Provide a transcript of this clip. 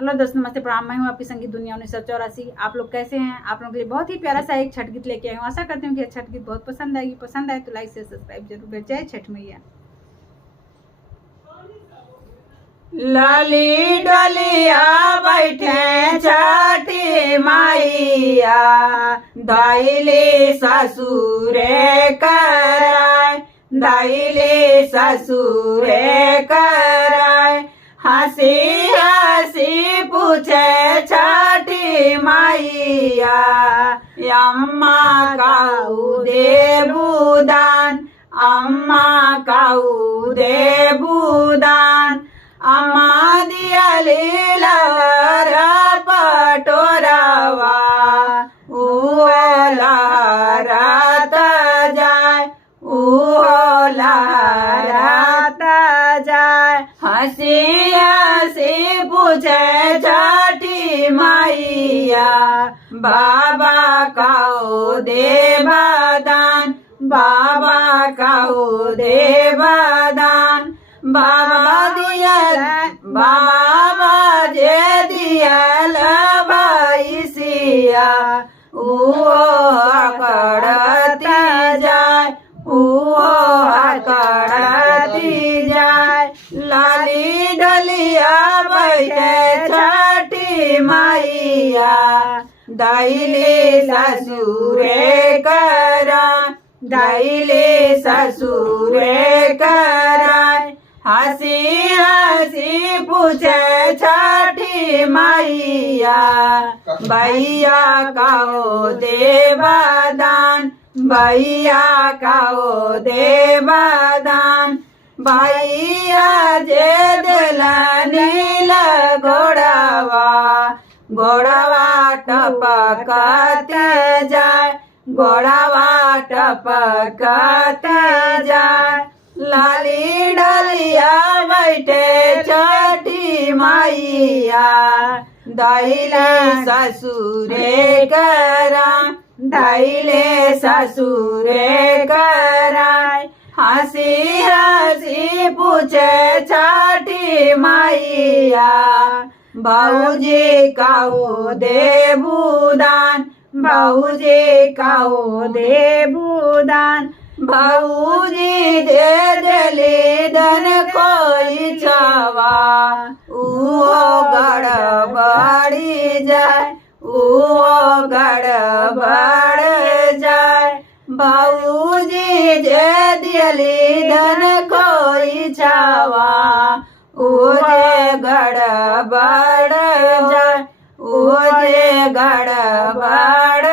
Hello दोस्तों, नमस्ते, प्रणाम। मैं हूँ आपकी संगीत दुनिया 1984। आप लोग कैसे हैं? आप लोगों के लिए बहुत ही प्यारा सा एक छठ गीत लेके आई हूँ। आशा करती हूँ कि छठ गीत बहुत पसंद आएगी। पसंद आए तो लाइक से सब्सक्राइब जरूर करें। जय छठ मैया। लाली डलिया बैठे छठी माइया, दाइले ससुरे कराय, दाइले ससुरे कराय। हंसी हंसी पूछे छठी माइया, अम्मा काऊ देबू दान, अम्मा काऊ देबू दान। अम्मा दियाली लहर पटोरावा, उहो लहरात जाय, उहो लहरात जाय। हंसी हंसी पूछे छठी माइया, बाबा काऊ देबा दान, बाबा काऊ देबा दान। बाबा दियल, बाबा जे दियल भैसिया, उहो अकड़ती जाय, उहो अकड़ती जाय। लाली डलिया बैठे छठी माइया, दाइले ससुरे करा, दाइले ससुरे कराय। हंसी हंसी पूछे छठी माइया, भैया काओ देबा दान, भैया काओ देबा दान। भैया जे दिला नील घोड़ावा, घोड़ावा टपकत जाय, घोड़ावा टपकत जाय। लाली डलिया बैठे छठी माइया, दाइले ससुरे करा, दाइले ससुरे कराय। हंसी हंसी पूछे छठी माइया, भौजी काऊ देबू दान, भौजी काऊ देबू दान। भौजी दे देली धन कोई छवा, उहो गड़बड़ी जाय, उहो गड़बड़ जाय। भौजी दे देली धन कोई छवा, उहे गड़बड़ जाय, उहे गड़बड़